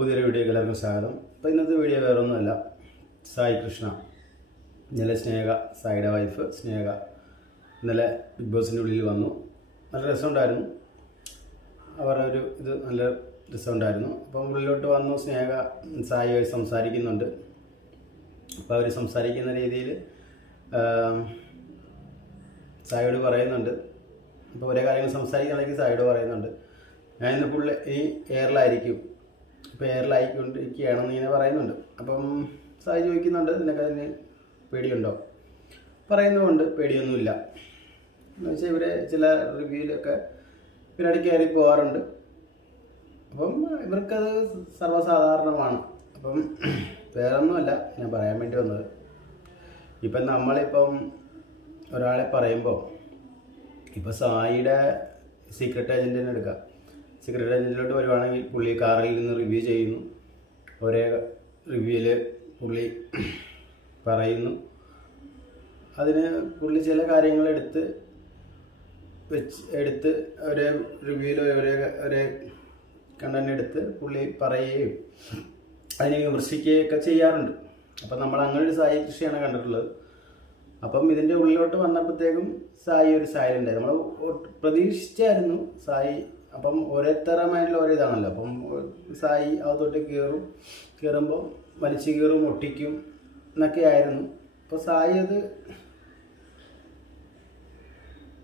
പുതിയൊരു വീഡിയോക്ക് എല്ലാവർക്കും സ്വാഗതം. അപ്പോൾ ഇന്നത്തെ വീഡിയോ വേറൊന്നുമല്ല. സായി കൃഷ്ണ. ഇന്നലെ സ്നേഹ സായിയുടെ വൈഫ് സ്നേഹ. ഇന്നലെ ബിഗ് ബോസിന്റെ ഉള്ളിൽ വന്നു. നല്ല രസമുണ്ടായിരുന്നു. അവരുടെ ഒരു ഇത് നല്ല രസമുണ്ടായിരുന്നു. അപ്പം ഉള്ളിലോട്ട് വന്നു സ്നേഹ സായിയായി സംസാരിക്കുന്നുണ്ട്. അപ്പോൾ അവർ സംസാരിക്കുന്ന രീതിയിൽ സായിയോട് പറയുന്നുണ്ട്. അപ്പോൾ ഒരേ കാര്യങ്ങൾ സംസാരിക്കുകയാണെങ്കിൽ സായിയോട് പറയുന്നുണ്ട്. ഞാൻ ഇന്ന് ഫുള്ള് ഈ എയറിലായിരിക്കും ഇപ്പോൾ എയറിലായിക്കൊണ്ടിരിക്കുകയാണെന്ന് ഇങ്ങനെ പറയുന്നുണ്ട്. അപ്പം സായി ചോദിക്കുന്നുണ്ട് നിനക്ക് അതിന് പേടിയുണ്ടോ? പറയുന്നുമുണ്ട് പേടിയൊന്നുമില്ല. എന്ന് വെച്ചാൽ ഇവരെ ചില റിവ്യൂവിലൊക്കെ ഇവരടി കയറി പോകാറുണ്ട് അപ്പം ഇവർക്കത് സർവസാധാരണമാണ്. അപ്പം വേറൊന്നുമല്ല ഞാൻ പറയാൻ വേണ്ടി വന്നത്. ഇപ്പം നമ്മളിപ്പം ഒരാളെ പറയുമ്പോൾ ഇപ്പോൾ സായിയുടെ സീക്രട്ട് ഏജന്റിനെ എടുക്കാം. സീക്രട്ട് ജനറലിലോട്ട് വരുവാണെങ്കിൽ പുള്ളി കാറിൽ നിന്ന് റിവ്യൂ ചെയ്യുന്നു. ഒരേ റിവ്യൂവിൽ പുള്ളി പറയുന്നു. അതിന് പുള്ളി ചില കാര്യങ്ങൾ എടുത്ത് വെച്ച് എടുത്ത് ഒരേ റിവ്യൂവിൽ ഒരേ ഒരേ കണ്ടന്റ് എടുത്ത് പുള്ളി പറയുകയും അതിനെ വിമർശിക്കുകയൊക്കെ ചെയ്യാറുണ്ട്. അപ്പം നമ്മൾ അങ്ങനെ ഒരു സായി കൃഷിയാണ് കണ്ടിട്ടുള്ളത്. അപ്പം ഇതിന്റെ ഉള്ളിലോട്ട് വന്നപ്പോഴത്തേക്കും സായി ഒരു സൈലന്റ് ആയി. നമ്മൾ പ്രതീക്ഷിച്ചായിരുന്നു സായി അപ്പം ഓരോരുത്തരമായിട്ടുള്ള ഓരോ ഇതാണല്ലോ അപ്പം സായി അകത്തോട്ട് കയറും. കയറുമ്പോൾ വലിച്ചു കയറും ഒട്ടിക്കും എന്നൊക്കെ ആയിരുന്നു. അപ്പോൾ സായി അത്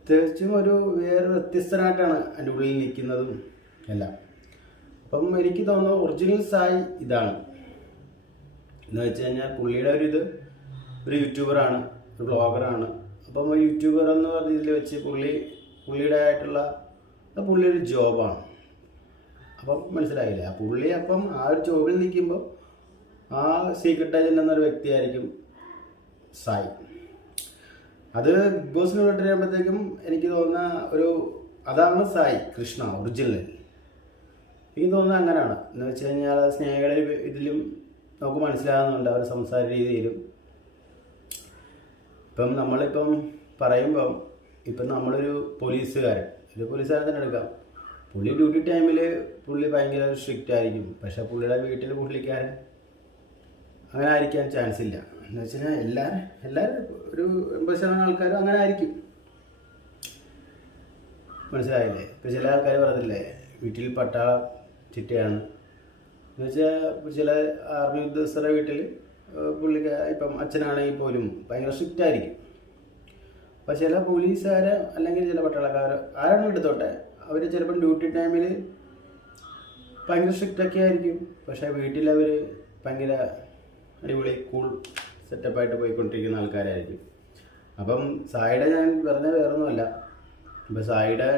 തികച്ചും ഒരു വേറെ വ്യത്യസ്തനായിട്ടാണ് അതിന്റെ ഉള്ളിൽ നിൽക്കുന്നതും എല്ലാം. അപ്പം എനിക്ക് തോന്നുന്നു ഒറിജിനൽ സായി ഇതാണ്. എന്ന് വെച്ച് കഴിഞ്ഞാൽ പുള്ളിയുടെ ഒരു ഇത് ഒരു യൂട്യൂബറാണ് ഒരു ബ്ലോഗറാണ്. അപ്പം ഒരു യൂട്യൂബർ എന്ന് പറഞ്ഞ ഇതിൽ വെച്ച് പുള്ളി പുള്ളിയുടെ ആയിട്ടുള്ള പുള്ളി ഒരു ജോബാണ്. അപ്പം മനസ്സിലായില്ലേ? ആ പുള്ളി അപ്പം ആ ഒരു ജോബിൽ നിൽക്കുമ്പോൾ ആ സീക്രട്ട് ഏജന്റ് എന്നൊരു വ്യക്തിയായിരിക്കും സായി. അത് ബിഗ് ബോസ് വിട്ട് എനിക്ക് തോന്നുന്ന ഒരു അതാണ് സായി കൃഷ്ണ ഒറിജിനൽ എനിക്ക് തോന്നുന്നത് അങ്ങനെയാണ്. എന്ന് വെച്ച് കഴിഞ്ഞാൽ സ്നേഹികളെ ഇതിലും നമുക്ക് മനസ്സിലാകുന്നുണ്ട് അവരുടെ സംസാര രീതിയിലും. ഇപ്പം നമ്മളിപ്പം പറയുമ്പം ഇപ്പം നമ്മളൊരു പോലീസുകാരൻ. ഒരു പോലീസുകാരൻ തന്നെ എടുക്കാം. പുള്ളി ഡ്യൂട്ടി ടൈമിൽ പുള്ളി ഭയങ്കര സ്ട്രിക്റ്റ് ആയിരിക്കും. പക്ഷെ പുള്ളിയുടെ വീട്ടിൽ പുള്ളിക്കാരൻ അങ്ങനെ ആയിരിക്കാൻ ചാൻസ് ഇല്ല. എന്ന് വെച്ച് കഴിഞ്ഞാൽ എല്ലാവരും എല്ലാവരും ഒരു എൺപത് ശതമാനം ആൾക്കാരും അങ്ങനെ ആയിരിക്കും. മനസ്സിലായില്ലേ? ഇപ്പം ചില ആൾക്കാർ പറഞ്ഞില്ലേ വീട്ടിൽ പട്ടാള ചിട്ടയാണ്. എന്ന് വെച്ചാൽ ചില ആർമി ഉദ്യോഗസ്ഥരുടെ വീട്ടിൽ പുള്ളിക്ക് ഇപ്പം അച്ഛനാണെങ്കിൽ പോലും ഭയങ്കര സ്ട്രിക്റ്റ് ആയിരിക്കും. അപ്പോൾ ചില പോലീസുകാർ അല്ലെങ്കിൽ ചില പട്ടാളക്കാർ ആരാണോ എടുത്തോട്ടെ അവർ ചിലപ്പം ഡ്യൂട്ടി ടൈമിൽ ഭയങ്കര സ്ട്രിക്റ്റ് ഒക്കെ ആയിരിക്കും. പക്ഷേ വീട്ടിൽ അവർ ഭയങ്കര അടിപൊളി കൂൾ സെറ്റപ്പായിട്ട് പോയിക്കൊണ്ടിരിക്കുന്ന ആൾക്കാരായിരിക്കും. അപ്പം സായിയുടെ ഞാൻ പറഞ്ഞ വേറൊന്നുമല്ല. ഇപ്പം സായിയുടെ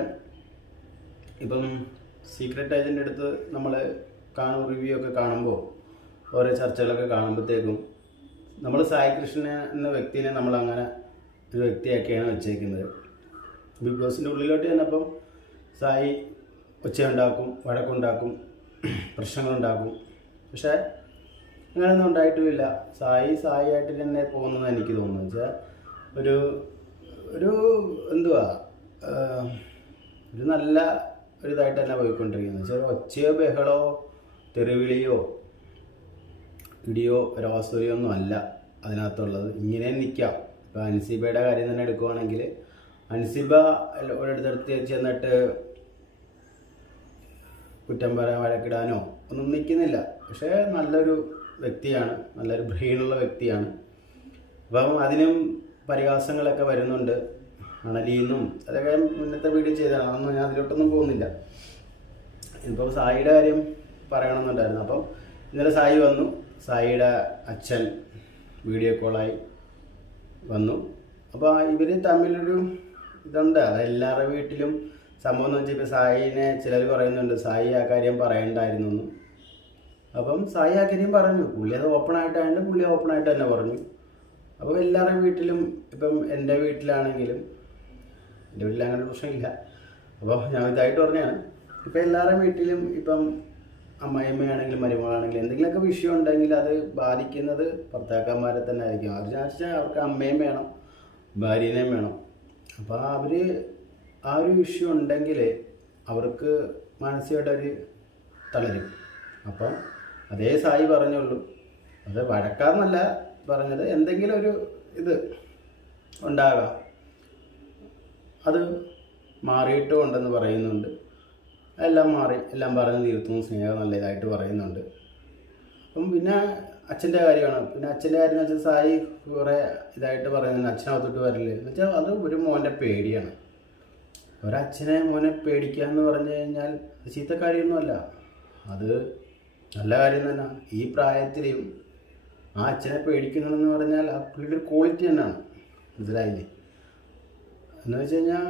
ഇപ്പം സീക്രട്ട് ഏജന്റ് അടുത്ത് നമ്മൾ കാണും റിവ്യൂ ഒക്കെ കാണുമ്പോൾ ഓരോ ചർച്ചകളൊക്കെ കാണുമ്പോഴത്തേക്കും നമ്മൾ സായി കൃഷ്ണനെ എന്ന വ്യക്തിനെ നമ്മൾ അങ്ങനെ ഒരു വ്യക്തിയാക്കിയാണ് വെച്ചേക്കുന്നത്. ബിഗ് ബോസിന്റെ ഉള്ളിലോട്ട് ചെന്നപ്പം സായി ഉച്ചയുണ്ടാക്കും വഴക്കുണ്ടാക്കും പ്രശ്നങ്ങളുണ്ടാക്കും. പക്ഷേ അങ്ങനെയൊന്നും ഉണ്ടായിട്ടുമില്ല. സായി സായി ആയിട്ട് തന്നെ പോകുന്നതെന്ന് എനിക്ക് തോന്നുന്നു വെച്ചാൽ ഒരു ഒരു എന്തുവാ ഒരു നല്ല ഒരു ഇതായിട്ട് തന്നെ പോയിക്കൊണ്ടിരിക്കുന്നത് വെച്ചാൽ ഒച്ചയോ ബഹളോ തെറിവിളിയോ ഇടിയോ രോസയോ ഒന്നും അല്ല അതിനകത്തുള്ളത്. ഇങ്ങനെ നിൽക്കാം ഇപ്പോൾ അൻസിബയുടെ കാര്യം തന്നെ എടുക്കുവാണെങ്കിൽ അൻസിബ ഒരിടത്തെടുത്ത് ചെന്നിട്ട് കുറ്റം പറയാൻ വഴക്കിടാനോ ഒന്നും നിൽക്കുന്നില്ല. പക്ഷേ നല്ലൊരു വ്യക്തിയാണ് നല്ലൊരു ബ്രെയിനുള്ള വ്യക്തിയാണ്. അപ്പം അതിനും പരിഹാസങ്ങളൊക്കെ വരുന്നുണ്ട്. അണലിന്നും അതൊക്കെ മുന്നത്തെ വീഡിയോ ചെയ്തതാണ്. അതൊന്നും ഞാൻ അതിലോട്ടൊന്നും പോകുന്നില്ല. ഇപ്പോൾ സായിയുടെ കാര്യം പറയണമെന്നുണ്ടായിരുന്നു. അപ്പം ഇന്നലെ സായി വന്നു. സായിയുടെ അച്ഛൻ വീഡിയോ കോളായി. വന്നു. അപ്പോൾ ഇവർ തമ്മിലൊരു ഇതുണ്ട്. അത് എല്ലാവരുടെ വീട്ടിലും സംഭവം എന്ന് ഇപ്പോൾ സായിനെ ചിലർ പറയുന്നുണ്ട് സായി ആ കാര്യം പറയണ്ടായിരുന്നു എന്ന്. അപ്പം സായി ആ കാര്യം പറഞ്ഞു. പുള്ളി അത് ഓപ്പൺ ആയിട്ടായതുകൊണ്ട് പുള്ളി ഓപ്പൺ ആയിട്ട് തന്നെ പറഞ്ഞു. അപ്പോൾ എല്ലാവരുടെ വീട്ടിലും ഇപ്പം എന്റെ വീട്ടിലാണെങ്കിലും എന്റെ വീട്ടിൽ അങ്ങനെ പ്രശ്നമില്ല. അപ്പോൾ ഞാൻ ഇതായിട്ട് പറഞ്ഞാണ് ഇപ്പം എല്ലാവരുടെ വീട്ടിലും ഇപ്പം അമ്മായിയമ്മയാണെങ്കിലും മരുമകളാണെങ്കിലും എന്തെങ്കിലുമൊക്കെ വിഷയം ഉണ്ടെങ്കിൽ അത് ബാധിക്കുന്നത് ഭർത്താക്കന്മാരെ തന്നെ ആയിരിക്കും. അവർ വെച്ചാൽ അവർക്ക് അമ്മയും വേണം ഭാര്യനെയും വേണം. അപ്പോൾ അവർ ആ ഒരു വിഷയം ഉണ്ടെങ്കിൽ അവർക്ക് മാനസികമായിട്ടൊരു തളരും. അപ്പം അതേ സായി പറഞ്ഞുള്ളൂ. അത് വഴക്കാന്നല്ല പറഞ്ഞത്. എന്തെങ്കിലും ഒരു ഇത് ഉണ്ടാകാം. അത് മാറിയിട്ടും ഉണ്ടെന്ന് പറയുന്നുണ്ട്. എല്ലാം മാറി എല്ലാം പറഞ്ഞ് തീർത്തും സ്നേഹം നല്ല ഇതായിട്ട് പറയുന്നുണ്ട്. അപ്പം പിന്നെ അച്ഛന്റെ കാര്യമാണ്. പിന്നെ അച്ഛന്റെ കാര്യം എന്ന് വെച്ചാൽ സായി കുറേ ഇതായിട്ട് പറയുന്നുണ്ട്. അച്ഛനകത്തോട്ട് വരില്ല എന്ന് വെച്ചാൽ അത് ഒരു മോന്റെ പേടിയാണ്. ഒരച്ഛനെ മോനെ പേടിക്കുക എന്ന് പറഞ്ഞു കഴിഞ്ഞാൽ ചീത്ത കാര്യമൊന്നുമല്ല. അത് നല്ല കാര്യം തന്നെ. ഈ പ്രായത്തിലെയും ആ അച്ഛനെ പേടിക്കണമെന്ന് പറഞ്ഞാൽ ആ പുള്ളിയുടെ ക്വാളിറ്റി തന്നെയാണ്. മനസ്സിലായില്ലേ? എന്ന് വെച്ച് കഴിഞ്ഞാൽ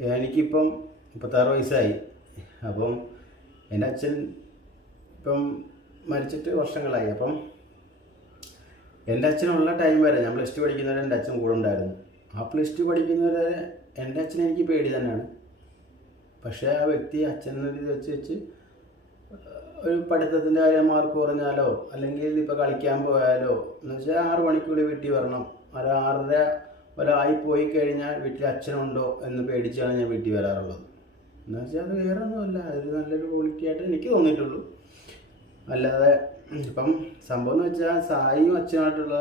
എനിക്കിപ്പം മുപ്പത്താറ് വയസ്സായി. അപ്പം എന്റെ അച്ഛൻ ഇപ്പം മരിച്ചിട്ട് വർഷങ്ങളായി. അപ്പം എന്റെ അച്ഛനുള്ള ടൈം വരെ ഞാൻ പ്ലസ് ടു പഠിക്കുന്നവരെ എന്റെ അച്ഛൻ കൂടെ ഉണ്ടായിരുന്നു. ആ പ്ലസ് ടു പഠിക്കുന്നവരെ എന്റെ അച്ഛൻ എനിക്ക് പേടി തന്നെയാണ്. പക്ഷേ ആ വ്യക്തി അച്ഛനൊരു ഇത് വെച്ച് വെച്ച് ഒരു പഠിത്തത്തിന്റെ കാര്യം മാർക്ക് കുറഞ്ഞാലോ അല്ലെങ്കിൽ ഇപ്പോൾ കളിക്കാൻ പോയാലോ എന്ന് വെച്ചാൽ ആറ് മണിക്കൂടി വീട്ടിൽ വരണം. ഒരു ആറര ഒരായി പോയി കഴിഞ്ഞാൽ വീട്ടിൽ അച്ഛനുണ്ടോ എന്ന് പേടിച്ചാണ് ഞാൻ വീട്ടിൽ വരാറുള്ളത്. എന്ന് വെച്ചാൽ അത് വേറെ ഒന്നുമല്ല അതൊരു നല്ലൊരു ക്വാളിറ്റി ആയിട്ട് എനിക്ക് തോന്നിയിട്ടുള്ളൂ. അല്ലാതെ ഇപ്പം സംഭവം എന്ന് വെച്ചാൽ സായിയും അച്ഛനായിട്ടുള്ള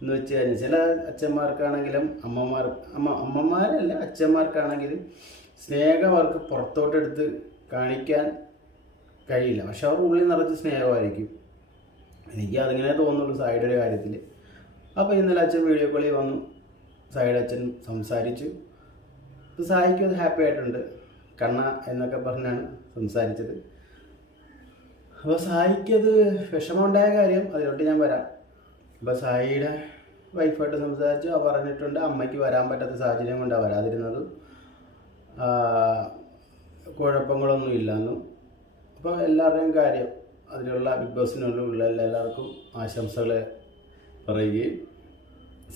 എന്ന് വെച്ച് കഴിഞ്ഞാൽ ചില അച്ഛന്മാർക്കാണെങ്കിലും അമ്മമാർ അമ്മ അമ്മമാരല്ല അച്ഛന്മാർക്കാണെങ്കിലും സ്നേഹം അവർക്ക് പുറത്തോട്ടെടുത്ത് കാണിക്കാൻ കഴിയില്ല. പക്ഷെ അവർ ഉള്ളിൽ നിറച്ച് സ്നേഹമായിരിക്കും. എനിക്ക് അതിങ്ങനെ തോന്നുള്ളൂ സായിയുടെ കാര്യത്തിൽ അപ്പോൾ ഇന്നലെ അച്ഛൻ വീഡിയോ കോളിൽ വന്നു. സായിയുടെ അച്ഛൻ സംസാരിച്ചു സായിക്കും അത് ഹാപ്പി ആയിട്ടുണ്ട്. കണ്ണ എന്നൊക്കെ പറഞ്ഞാണ് സംസാരിച്ചത്. അപ്പോൾ സായിക്കത് വിഷമമുണ്ടായ കാര്യം അതിലോട്ട് ഞാൻ വരാം. അപ്പോൾ സായിയുടെ വൈഫായിട്ട് സംസാരിച്ചു. ആ പറഞ്ഞിട്ടുണ്ട് അമ്മയ്ക്ക് വരാൻ പറ്റാത്ത സാഹചര്യം കൊണ്ടാണ് വരാതിരുന്നത്. കുഴപ്പങ്ങളൊന്നും ഇല്ലെന്നും. അപ്പോൾ എല്ലാവരുടെയും കാര്യം അതിലുള്ള ബിഗ് ബോസിനുള്ള എല്ലാവർക്കും ആശംസകൾ പറയുകയും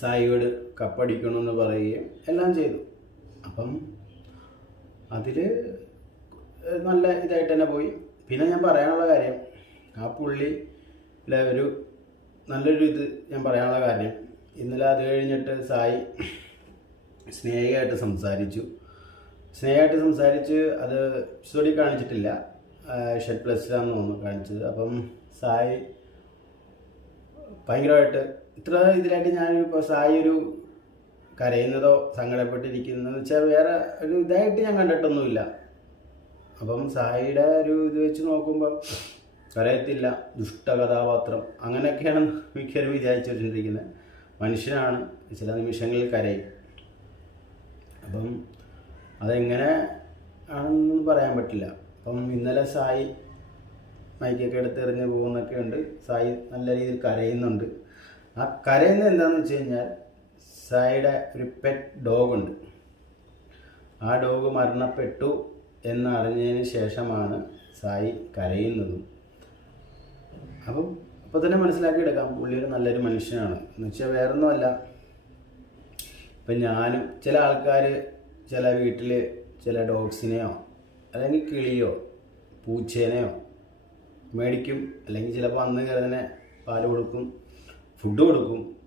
സായിയോട് കപ്പടിക്കണമെന്ന് പറയുകയും എല്ലാം ചെയ്തു. അപ്പം അതിൽ നല്ല ഇതായിട്ട് തന്നെ പോയി. പിന്നെ ഞാൻ പറയാനുള്ള കാര്യം ആ പുള്ളിയിലെ ഒരു നല്ലൊരു ഇത് ഞാൻ പറയാനുള്ള കാര്യം. ഇന്നലെ അത് കഴിഞ്ഞിട്ട് സായി സ്നേഹമായിട്ട് സംസാരിച്ചു. സ്നേഹമായിട്ട് സംസാരിച്ച് അത് സ്റ്റോറി കാണിച്ചിട്ടില്ല. ഷെഡ് പ്ലസ്സിലാണെന്ന് തോന്നുന്നു കാണിച്ചത്. അപ്പം സായി ഭയങ്കരമായിട്ട് ഇത്ര ഇതിലായിട്ട് ഞാൻ ഇപ്പോൾ സായി ഒരു കരയുന്നതോ സങ്കടപ്പെട്ടിരിക്കുന്നതെന്ന് വെച്ചാൽ വേറെ ഒരു ഇതായിട്ട് ഞാൻ കണ്ടിട്ടൊന്നുമില്ല. അപ്പം സായിയുടെ ഒരു ഇത് വെച്ച് നോക്കുമ്പം കരയത്തില്ല ദുഷ്ടകഥാപാത്രം അങ്ങനെയൊക്കെയാണ് മിക്കവരും വിചാരിച്ചുകൊണ്ടിരിക്കുന്നത്. മനുഷ്യനാണ് ചില നിമിഷങ്ങളിൽ കരയും. അപ്പം അതെങ്ങനെ ആണെന്നൊന്നും പറയാൻ പറ്റില്ല. അപ്പം ഇന്നലെ സായി മൈക്കൊക്കെ എടുത്ത് എറിഞ്ഞ് പോകുന്നൊക്കെ ഉണ്ട് സായി നല്ല രീതിയിൽ കരയുന്നുണ്ട്. ആ കരയുന്നത് എന്താണെന്ന് വെച്ച് കഴിഞ്ഞാൽ സായിയുടെ ഒരു പെറ്റ് ഡോഗുണ്ട് ആ ഡോഗ് മരണപ്പെട്ടു എന്നറിഞ്ഞതിന് ശേഷമാണ് സായി കരയുന്നതും. അപ്പം അപ്പോൾ തന്നെ മനസ്സിലാക്കിയെടുക്കാം പുള്ളി ഒരു നല്ലൊരു മനുഷ്യനാണ്. എന്ന് വെച്ചാൽ വേറൊന്നുമല്ല. ഇപ്പം ഞാനും ചില ആൾക്കാർ ചില വീട്ടിൽ ചില ഡോഗ്സിനെയോ അല്ലെങ്കിൽ കിളിയോ പൂച്ചേനെയോ മേടിക്കും. അല്ലെങ്കിൽ ചിലപ്പോൾ അന്ന് കരുതനെ പാൽ കൊടുക്കും ഫുഡ് കൊടുക്കും.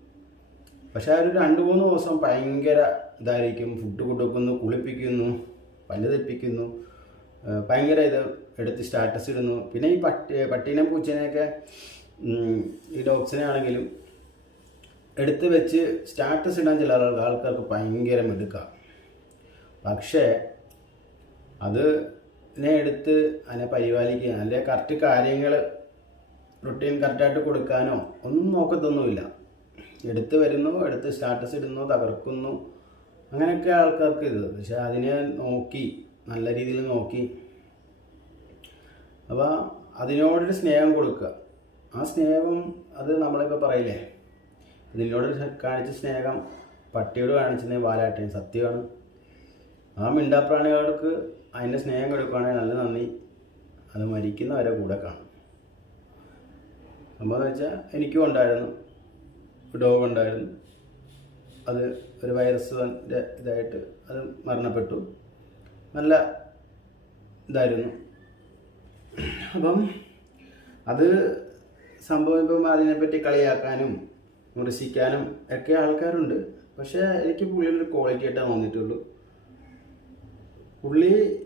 പക്ഷെ ആ ഒരു രണ്ട് മൂന്ന് ദിവസം ഭയങ്കര ഇതായിരിക്കും. ഫുഡ് കൊടുക്കുന്നു കുളിപ്പിക്കുന്നു പല്ല് തെപ്പിക്കുന്നു ഭയങ്കര ഇത് എടുത്ത് സ്റ്റാറ്റസ് ഇടുന്നു. പിന്നെ ഈ പട്ടി പട്ടീനെ പൂച്ചേനെയൊക്കെ ഈ ഡോഗ്സിനെ ആണെങ്കിലും എടുത്ത് വെച്ച് സ്റ്റാറ്റസ് ഇടാൻ ചില ആൾ- ആൾക്കാർക്ക് ഭയങ്കര മിടുക്കാം. പക്ഷേ അത് ഇതിനെ എടുത്ത് അതിനെ പരിപാലിക്കുക അതിന്റെ കറക്റ്റ് കാര്യങ്ങൾ റുട്ടീൻ കറക്റ്റായിട്ട് കൊടുക്കാനോ ഒന്നും നോക്കത്തൊന്നുമില്ല. എടുത്ത് വരുന്നു എടുത്ത് സ്റ്റാറ്റസ് ഇടുന്നു തകർക്കുന്നു. അങ്ങനെയൊക്കെ ആൾക്കാർക്ക് ഇത്. പക്ഷെ അതിനെ നോക്കി നല്ല രീതിയിൽ നോക്കി. അപ്പോൾ അതിനോടൊരു സ്നേഹം കൊടുക്കുക. ആ സ്നേഹം അത് നമ്മളിപ്പോൾ പറയില്ലേ? നിന്നോട് കാണിച്ച സ്നേഹം പട്ടിയോട് കാണിച്ചത് വാലാട്ടേ സത്യമാണ്. ആ മിണ്ടാപ്രാണികൾക്ക് അതിന്റെ സ്നേഹം കൊടുക്കുകയാണെങ്കിൽ നല്ല നന്ദി. അത് മരിക്കുന്നവരെ കൂടെ കാണും. സംഭവം എന്ന് വെച്ചാൽ എനിക്കും ഉണ്ടായിരുന്നു. ഡോഗ് ഉണ്ടായിരുന്നു. അത് ഒരു വൈറസിന്റെ ഇതായിട്ട് അത് മരണപ്പെട്ടു. നല്ല ഇതായിരുന്നു. അപ്പം അത് സംഭവം ഇപ്പം അതിനെപ്പറ്റി കളിയാക്കാനും വിമർശിക്കാനും ഒക്കെ ആൾക്കാരുണ്ട്. പക്ഷേ എനിക്ക് പുള്ളിയുടെ ക്വാളിറ്റി ആയിട്ടാണ് തോന്നിയിട്ടുള്ളൂ. പുള്ളി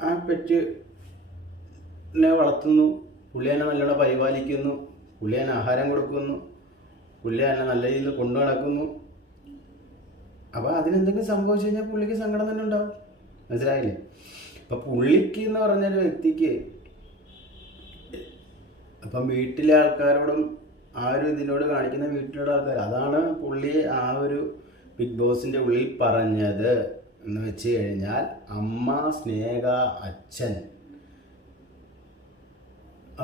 ആ പെറ്റിനെ വളർത്തുന്നു. പുള്ളി എന്നെ നല്ലോണം പരിപാലിക്കുന്നു. പുള്ളി ആഹാരം കൊടുക്കുന്നു. പുള്ളി അല്ല നല്ല രീതിയിൽ കൊണ്ടു നടക്കുന്നു. അപ്പോൾ അതിനെന്തെങ്കിലും സംഭവിച്ചു കഴിഞ്ഞാൽ പുള്ളിക്ക് സങ്കടം തന്നെ ഉണ്ടാവും. മനസ്സിലായില്ലേ? അപ്പം പുള്ളിക്ക് എന്ന് പറഞ്ഞൊരു വ്യക്തിക്ക് അപ്പം വീട്ടിലെ ആൾക്കാരോടും ആ ഒരു ഇതിനോട് കാണിക്കുന്ന വീട്ടിലുള്ള ആൾക്കാർ അതാണ് പുള്ളി ആ ഒരു ബിഗ് ബോസിന്റെ ഉള്ളിൽ പറഞ്ഞത് എന്ന് വെച്ച് കഴിഞ്ഞാൽ അമ്മ സ്നേഹ അച്ഛൻ.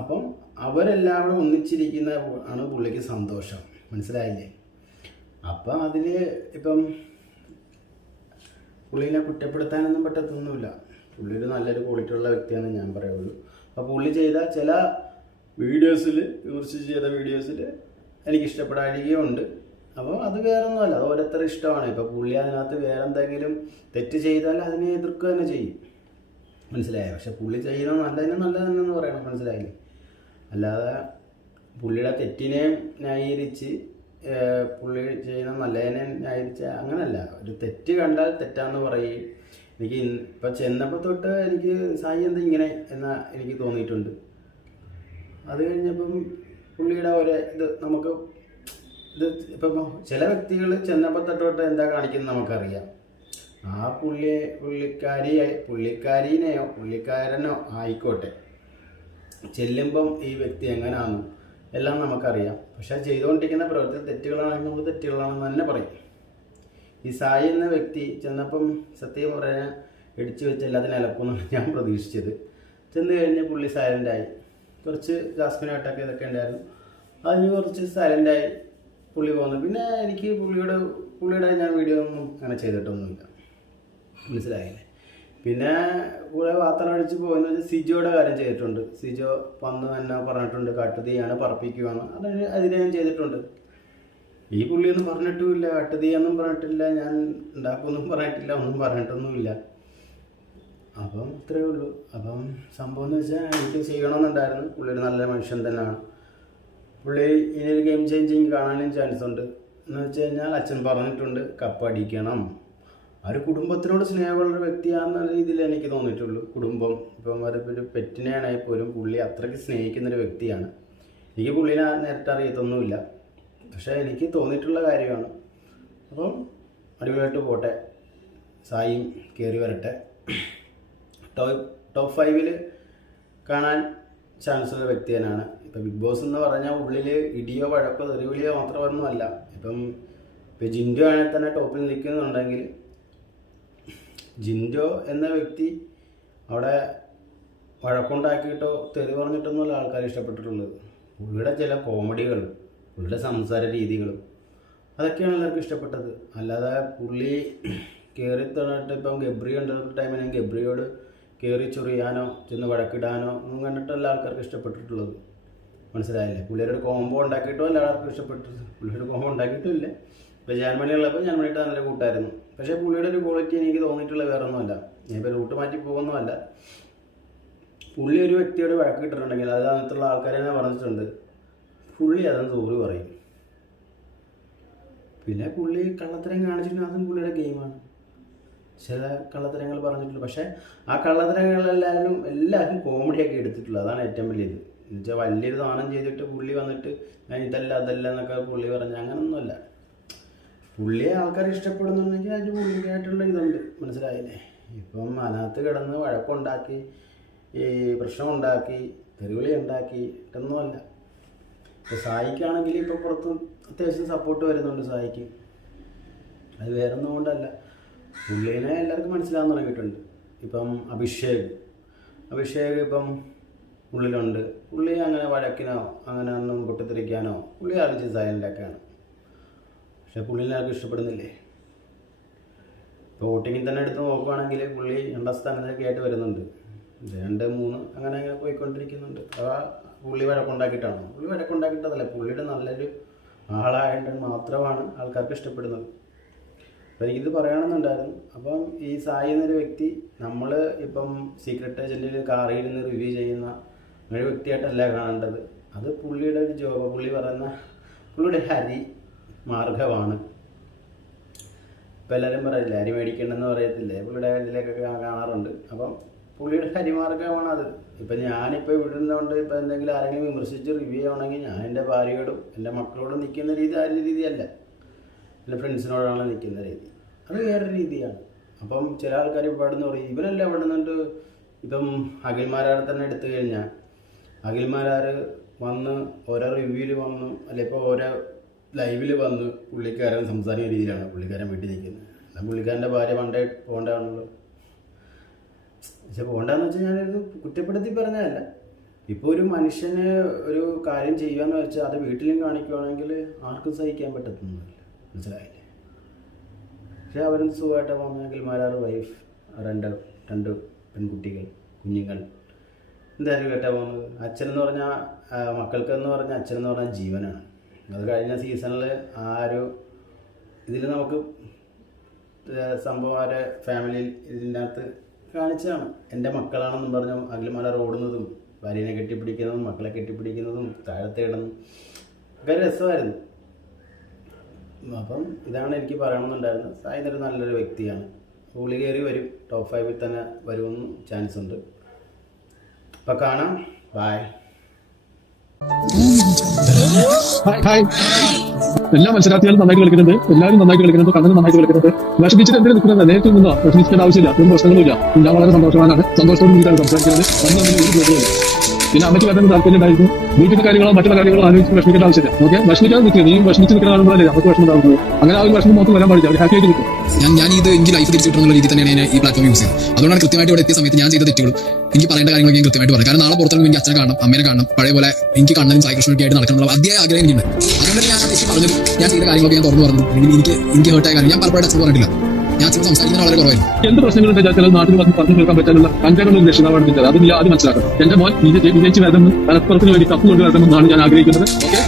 അപ്പം അവരെല്ലാവരും ഒന്നിച്ചിരിക്കുന്ന ആണ് പുള്ളിക്ക് സന്തോഷം. മനസ്സിലായില്ലേ? അപ്പം അതിൽ ഇപ്പം പുള്ളീനെ കുറ്റപ്പെടുത്താനൊന്നും പറ്റത്തൊന്നുമില്ല. പുള്ളി ഒരു നല്ലൊരു ക്വാളിറ്റി ഉള്ള വ്യക്തിയാണെന്ന് ഞാൻ പറയുള്ളൂ. അപ്പോൾ പുള്ളി ചെയ്ത ചില വീഡിയോസിൽ കുറിച്ച് ചെയ്ത വീഡിയോസിൽ എനിക്ക് ഇഷ്ടപ്പെടാഴികയുണ്ട് അപ്പോൾ അത് വേറെ ഒന്നുമല്ല അത് ഓരോരുത്തർ ഇഷ്ടമാണ്. ഇപ്പോൾ പുള്ളി അതിനകത്ത് വേറെ എന്തെങ്കിലും തെറ്റ് ചെയ്താൽ അതിനെ എതിർക്കുക തന്നെ ചെയ്യും. മനസ്സിലായോ? പക്ഷെ പുള്ളി ചെയ്യുന്നത് നല്ലതിന് നല്ലതെന്നു പറയണം. മനസ്സിലായില്ലേ? അല്ലാതെ പുള്ളിയുടെ തെറ്റിനെ ന്യായീകരിച്ച് പുള്ളി ചെയ്യുന്ന നല്ലതിനെ ന്യായീകരിച്ച് അങ്ങനല്ല. ഒരു തെറ്റ് കണ്ടാൽ തെറ്റാന്ന് പറയും. എനിക്ക് ഇപ്പൊ ചെന്നപ്പോൾ തൊട്ട് എനിക്ക് സായി എന്താ ഇങ്ങനെ എന്നാ എനിക്ക് തോന്നിയിട്ടുണ്ട്. അത് കഴിഞ്ഞപ്പം പുള്ളിയുടെ ഒരു ഇത് നമുക്ക് ഇത് ഇപ്പം ചില വ്യക്തികൾ ചെന്നപ്പോൾ തൊട്ട് എന്താ കാണിക്കുന്നത് നമുക്കറിയാം. ആ പുള്ളി പുള്ളിക്കാരി പുള്ളിക്കാരീനെയോ പുള്ളിക്കാരനോ ആയിക്കോട്ടെ. ചെല്ലുമ്പം ഈ വ്യക്തി എങ്ങനെയാണെന്നും എല്ലാം നമുക്കറിയാം. പക്ഷെ ചെയ്തുകൊണ്ടിരിക്കുന്ന പ്രവൃത്തി തെറ്റുകളാണെങ്കിൽ നമ്മൾ തെറ്റുകളാണെന്ന് തന്നെ പറയും. ഈ സായി എന്ന വ്യക്തി ചെന്നപ്പം സത്യം പറയാൻ ഇടിച്ചു വെച്ച് എല്ലാത്തിനും അലക്കുമെന്നാണ് ഞാൻ പ്രതീക്ഷിച്ചത്. ചെന്ന് കഴിഞ്ഞ് പുള്ളി സൈലന്റായി കുറച്ച് ജാസ്മിനായിട്ടൊക്കെ ഇതൊക്കെ ഉണ്ടായിരുന്നു. അതിന് കുറച്ച് സൈലന്റായി പുള്ളി പോകുന്നു പിന്നെ എനിക്ക് പുള്ളിയുടെ പുള്ളിയുടെ ഞാൻ വീഡിയോ ഒന്നും അങ്ങനെ ചെയ്തിട്ടൊന്നുമില്ല. മനസ്സിലായില്ലേ? പിന്നെ കൂടെ വാർത്ത അടിച്ച് പോകുന്ന സിജോയുടെ കാര്യം ചെയ്തിട്ടുണ്ട്. സിജോ വന്ന് തന്നെ പറഞ്ഞിട്ടുണ്ട് കട്ടുതീയാണ് പറപ്പിക്കുവാണ് അതിന് അതിനെ ഞാൻ ചെയ്തിട്ടുണ്ട്. ഈ പുള്ളിയൊന്നും പറഞ്ഞിട്ടുമില്ല കാട്ടുതീയൊന്നും പറഞ്ഞിട്ടില്ല ഞാൻ ഉണ്ടാക്കുമെന്നും പറഞ്ഞിട്ടില്ല ഒന്നും പറഞ്ഞിട്ടൊന്നുമില്ല. അപ്പം ഇത്രയേ ഉള്ളൂ. അപ്പം സംഭവം എന്ന് വെച്ചാൽ എനിക്ക് ചെയ്യണമെന്നുണ്ടായിരുന്നു. പുള്ളി ഒരു നല്ല മനുഷ്യൻ തന്നെയാണ്. പുള്ളി ഇനി ഒരു ഗെയിം ചേഞ്ചിങ് കാണാനും ചാൻസ് ഉണ്ട്. എന്ന് വെച്ച് കഴിഞ്ഞാൽ അച്ഛൻ പറഞ്ഞിട്ടുണ്ട് കപ്പ് അടിക്കണം ആ ഒരു കുടുംബത്തിനോട് സ്നേഹമുള്ള ഒരു വ്യക്തിയാണെന്ന രീതിയിൽ എനിക്ക് തോന്നിയിട്ടുള്ളൂ. കുടുംബം ഇപ്പം ഒരു പെറ്റിനെയാണെങ്കിൽ പോലും പുള്ളി അത്രയ്ക്ക് സ്നേഹിക്കുന്ന ഒരു വ്യക്തിയാണ്. എനിക്ക് പുള്ളിനെ നേരിട്ട് അറിയത്തൊന്നുമില്ല. പക്ഷേ എനിക്ക് തോന്നിയിട്ടുള്ള കാര്യമാണ്. അപ്പം അടിപൊളിയായിട്ട് പോട്ടെ. സായിയും കയറി വരട്ടെ. ടോപ്പ് ടോപ്പ് ഫൈവിൽ കാണാൻ ചാൻസ് ഉള്ള വ്യക്തി തന്നെയാണ്. ഇപ്പം ബിഗ് ബോസ് എന്ന് പറഞ്ഞാൽ ഉള്ളിൽ ഇടിയോ വഴക്കോ തെറിവിളിയോ മാത്രമൊന്നുമല്ല. ഇപ്പം ഇപ്പം ജിൻഡു ആണെങ്കിൽ തന്നെ ടോപ്പിൽ നിൽക്കുന്നുണ്ടെങ്കിൽ ജിൻഡോ എന്ന വ്യക്തി അവിടെ വഴക്കുണ്ടാക്കിയിട്ടോ തെറി പറഞ്ഞിട്ടൊന്നുമല്ല ആൾക്കാർ ഇഷ്ടപ്പെട്ടിട്ടുള്ളത്. പുള്ളിയുടെ ചില കോമഡികൾ പുള്ളിയുടെ സംസാര രീതികളും അതൊക്കെയാണ് എല്ലാവർക്കും ഇഷ്ടപ്പെട്ടത്. അല്ലാതെ പുള്ളി കയറി തന്നിട്ട് ഇപ്പം ഗബ്രി ഉണ്ട ടൈമിന് ഗബ്രിയോട് കയറി ചൊറിയാനോ ചെന്ന് വഴക്കിടാനോ ഒന്നും കണ്ടിട്ടല്ല ആൾക്കാർക്ക് ഇഷ്ടപ്പെട്ടിട്ടുള്ളത്. മനസ്സിലായില്ലേ? പുള്ളിയുടെ ഒരു കോംബോ ഉണ്ടാക്കിയിട്ടോ അല്ല ആൾക്കാർക്ക് ഇഷ്ടപ്പെട്ടത്. പുള്ളിയുടെ കോംബോ ഇപ്പോൾ ജർമ്മനി ഉള്ളപ്പോൾ ജർമ്മനിയുടെ നല്ല കൂട്ടായിരുന്നു. പക്ഷേ പുള്ളിയുടെ ഒരു ക്വാളിറ്റി എനിക്ക് തോന്നിയിട്ടുള്ള വേറെ ഒന്നുമല്ല ഞാനിപ്പോൾ റൂട്ട് മാറ്റി പോകുന്നതല്ല. പുള്ളി ഒരു വ്യക്തിയോട് വഴക്ക് കിട്ടിട്ടുണ്ടെങ്കിൽ അത് അങ്ങനത്തുള്ള ആൾക്കാരെ തന്നെ പറഞ്ഞിട്ടുണ്ട്. പുള്ളി അതൊന്ന് തോറി പറയും. പിന്നെ പുള്ളി കള്ളത്തരം കാണിച്ചിട്ട് അതും പുള്ളിയുടെ ഗെയിമാണ് ചില കള്ളത്തരങ്ങൾ പറഞ്ഞിട്ടുണ്ട്. പക്ഷേ ആ കള്ളത്തരങ്ങളെല്ലാവരും എല്ലാവരും കോമഡിയാക്കി എടുത്തിട്ടുള്ളൂ. അതാണ് ഏറ്റവും വലിയത്. എന്നുവെച്ചാൽ വലിയൊരു ദാനം ചെയ്തിട്ട് പുള്ളി വന്നിട്ട് ഞാൻ ഇതല്ല അതല്ല എന്നൊക്കെ പുള്ളി പറഞ്ഞ് അങ്ങനൊന്നുമല്ല. പുള്ളിയെ ആൾക്കാർ ഇഷ്ടപ്പെടുന്നുണ്ടെങ്കിൽ അതിന് പുള്ളിക്കായിട്ടുള്ള ഇതുണ്ട്. മനസ്സിലായില്ലേ? ഇപ്പം അതിനകത്ത് കിടന്ന് വഴക്കുണ്ടാക്കി ഈ പ്രശ്നമുണ്ടാക്കി തെരുവിളി ഉണ്ടാക്കി ഇതൊന്നുമല്ല. ഇപ്പോൾ സായിക്കാണെങ്കിൽ ഇപ്പോൾ പുറത്ത് അത്യാവശ്യം സപ്പോർട്ട് വരുന്നുണ്ട് സായിക്ക്. അത് വേറെ ഒന്നും കൊണ്ടല്ല എല്ലാവർക്കും മനസ്സിലാകാൻ തുടങ്ങിയിട്ടുണ്ട്. ഇപ്പം അഭിഷേക്. അഭിഷേക് ഇപ്പം ഉള്ളിലുണ്ട്. പുള്ളി അങ്ങനെ വഴക്കിനോ അങ്ങനെ ഒന്നും പൊട്ടിത്തെറിക്കാനോ പുള്ളി ആലോചിച്ച് സൈലന്റൊക്കെയാണ് പക്ഷെ പുള്ളിനെ ആർക്കും ഇഷ്ടപ്പെടുന്നില്ലേ? ഇപ്പോൾ വോട്ടിങ്ങിൽ തന്നെ എടുത്ത് നോക്കുകയാണെങ്കിൽ പുള്ളി രണ്ടാം സ്ഥാനത്തൊക്കെ ആയിട്ട് വരുന്നുണ്ട്. രണ്ട് മൂന്ന് അങ്ങനെ അങ്ങനെ പോയിക്കൊണ്ടിരിക്കുന്നുണ്ട്. അതാ പുള്ളി വഴക്കുണ്ടാക്കിയിട്ടാണ്? പുള്ളി വഴക്കുണ്ടാക്കിയിട്ടതല്ല. പുള്ളിയുടെ നല്ലൊരു ആളായിട്ട് മാത്രമാണ് ആൾക്കാർക്ക് ഇഷ്ടപ്പെടുന്നത്. അപ്പോൾ എനിക്കിത് പറയണമെന്നുണ്ടായിരുന്നു. അപ്പം ഈ സായി എന്നൊരു വ്യക്തി നമ്മൾ ഇപ്പം സീക്രട്ട് ഏജന്റിൽ കാറിൽ നിന്ന് റിവ്യൂ ചെയ്യുന്ന ഒരു വ്യക്തിയായിട്ടല്ല കാണേണ്ടത്. അത് പുള്ളിയുടെ ഒരു ജോബ് പുള്ളി പറയുന്ന പുള്ളിയുടെ ഹരി മാർഗമാണ് ഇപ്പം എല്ലാവരും പറയില്ല അരി മേടിക്കണമെന്ന് പറയത്തില്ലേ? പുള്ളിയുടെ ഇതിലേക്കൊക്കെ കാണാറുണ്ട്. അപ്പം പുള്ളിയുടെ ഹരിമാർഗമാണ് അത്. ഇപ്പം ഞാനിപ്പോൾ ഇവിടെ നിന്നുകൊണ്ട് ഇപ്പം എന്തെങ്കിലും ആരെങ്കിലും വിമർശിച്ച് റിവ്യൂ ചെയ്യണമെങ്കിൽ ഞാൻ എന്റെ ഭാര്യയോടും എന്റെ മക്കളോടും നിൽക്കുന്ന രീതി ആ രീതിയല്ല. എന്റെ ഫ്രണ്ട്സിനോടാണ് നിൽക്കുന്ന രീതി. അത് വേറൊരു രീതിയാണ്. അപ്പം ചില ആൾക്കാർ ഇവിടുന്ന് പറയും ഇവനല്ല ഇവിടുന്നുണ്ട് ഇപ്പം അഖിൽമാരാരെ തന്നെ എടുത്തു കഴിഞ്ഞാൽ അഖിൽമാരാർ വന്ന് ഓരോ റിവ്യൂവിൽ വന്നു. അല്ലെ ഇപ്പോൾ ഓരോ ലൈവിൽ വന്ന് പുള്ളിക്കാരൻ സംസാരിക്കുന്ന രീതിയിലാണ് പുള്ളിക്കാരൻ വീട്ടിൽ നിൽക്കുന്നത്. എന്നാൽ പുള്ളിക്കാരന്റെ ഭാര്യ പണ്ടേ പോകേണ്ടതാണല്ലോ പക്ഷെ പോകണ്ടെന്ന് വെച്ചാൽ ഞാനൊരു കുറ്റപ്പെടുത്തി പറഞ്ഞതല്ല. ഇപ്പോൾ ഒരു മനുഷ്യന് ഒരു കാര്യം ചെയ്യുകയെന്ന് വെച്ചാൽ അത് വീട്ടിലും കാണിക്കുകയാണെങ്കിൽ ആർക്കും സഹിക്കാൻ പറ്റത്തൊന്നുമില്ല. മനസ്സിലായില്ലേ? പക്ഷെ അവരും സുഖമായിട്ട് പോകുന്നെങ്കിൽ മാരാറ് വൈഫ് രണ്ട് രണ്ട് പെൺകുട്ടികൾ കുഞ്ഞുങ്ങൾ. എന്തായാലും കേട്ടാ പോകുന്നത്? അച്ഛനെന്ന് പറഞ്ഞാൽ മക്കൾക്കെന്ന് പറഞ്ഞാൽ അച്ഛനെന്ന് പറഞ്ഞാൽ ജീവനാണ്. അത് കഴിഞ്ഞ സീസണിൽ ആ ഒരു ഇതിൽ നമുക്ക് സംഭവം അവരെ ഫാമിലിയിൽ ഇതിന്റെ അകത്ത് കാണിച്ചതാണ്. എന്റെ മക്കളാണെന്നും പറഞ്ഞു അഖിലമല ഓടുന്നതും ഭാര്യനെ കെട്ടിപ്പിടിക്കുന്നതും മക്കളെ കെട്ടിപ്പിടിക്കുന്നതും താഴത്തെ ഇടുന്നതും ഒക്കെ രസമായിരുന്നു. അപ്പം ഇതാണ് എനിക്ക് പറയണമെന്നുണ്ടായിരുന്നത്. സായിന് നല്ലൊരു വ്യക്തിയാണ്. പുള്ളി കയറി വരും. ടോപ്പ് ഫൈവിൽ തന്നെ വരുമെന്ന് ചാൻസ് ഉണ്ട്. അപ്പം കാണാം. ബായ് ഹായ് എല്ലാ മത്സരാർത്ഥികളും നന്നായിട്ട് കളിക്കുന്നുണ്ട് എല്ലാവരും നന്നായിട്ട് കളിക്കുന്നുണ്ട് കണ്ണനും നന്നായിട്ട് കളിക്കുന്നുണ്ട് വിഷമിച്ചിട്ട് എന്തിനു നിൽക്കുന്നത്? നേരിട്ട് നിന്നോ വിഷമിക്കേണ്ട ആവശ്യമില്ല. ഒരു പ്രശ്നങ്ങളുമില്ല. ഞാൻ വളരെ സന്തോഷവാനാണ്. സന്തോഷത്തോട് സംസാരിക്കുന്നത്. അതിന് തമ്മിൽ ഒരു പ്രോബ്ലമില്ല പിന്നെ അമ്മയ്ക്ക് വരാൻ താല്പര്യം ഉണ്ടായിരുന്നു. വീട്ടിലെ കാര്യങ്ങളോ മറ്റുള്ള കാര്യങ്ങളോ ആലോചിച്ച് വിഷമിക്കേണ്ട ആവശ്യമില്ല. ഓക്കെ? വിഷമിക്കാതെ നിൽക്കുക. നീ വിഷമിച്ച് നിൽക്കുന്ന കാണുമ്പോഴല്ലേ നമുക്ക് വിഷമം അങ്ങനെ ആ ഒരു വിഷമം മൊത്തം വരാൻ പാടില്ല. ഹാപ്പി ആയിട്ട് നിൽക്കും. ഞാൻ ഞാൻ ഇത് എനിക്ക് ലൈഫ് തിരിച്ചു കിട്ടുന്ന രീതിയിൽ തന്നെയാണ് ഞാൻ ഈ പ്ലാറ്റ്ഫോം യൂസ് ചെയ്യുന്നത്. അതുകൊണ്ടാണ് കൃത്യമായിട്ട് ഇവിടെ എത്തിയ സമയത്ത് ഞാൻ ചെയ്ത തെറ്റുകൾ എനിക്ക് പറയേണ്ട കാര്യങ്ങൾ ഞാൻ കൃത്യമായിട്ട് പറയും. കാരണം നാളെ പുറത്തിറങ്ങുമ്പോൾ എനിക്ക് അച്ഛനെ കാണണം അമ്മേനെ കാണണം പഴയ പോലെ എനിക്ക് കണ്ണനും സായികൃഷ്ണനൊക്കെ ആയിട്ട് നടക്കണമെന്നുള്ള അതേ ആഗ്രഹം എനിക്കുണ്ട്. അതുകൊണ്ട് ഞാൻ പറഞ്ഞത്? ഞാൻ ചെയ്ത കാര്യങ്ങളൊക്കെ ഞാൻ തുറന്നു പറഞ്ഞു എനിക്ക് എനിക്ക് ഹേർട്ടായ കാര്യം ഞാൻ പലപ്പോഴും അച്ഛൻ പറഞ്ഞിട്ടില്ല. ഞാൻ അച്ഛൻ സംസാരിക്കുന്നത് വളരെ കുറവായിരുന്നു എന്ത് പ്രശ്നങ്ങളുണ്ടെങ്കിൽ ചില നാട്ടിൽ വന്ന് പറഞ്ഞു തീർക്കാൻ പറ്റാനുള്ള ഒരു രക്ഷിതാവാണ് നിന്റെ അത് നീ ആദ്യം മനസ്സിലാക്കണം. എന്റെ മോൻ വിജയിച്ച് വരണമെന്ന് മലപ്പുറത്തിന് വേണ്ടി കപ്പ് കൊണ്ടുവരണമെന്നാണ് ഞാൻ ആഗ്രഹിക്കുന്നത്. ഓക്കെ.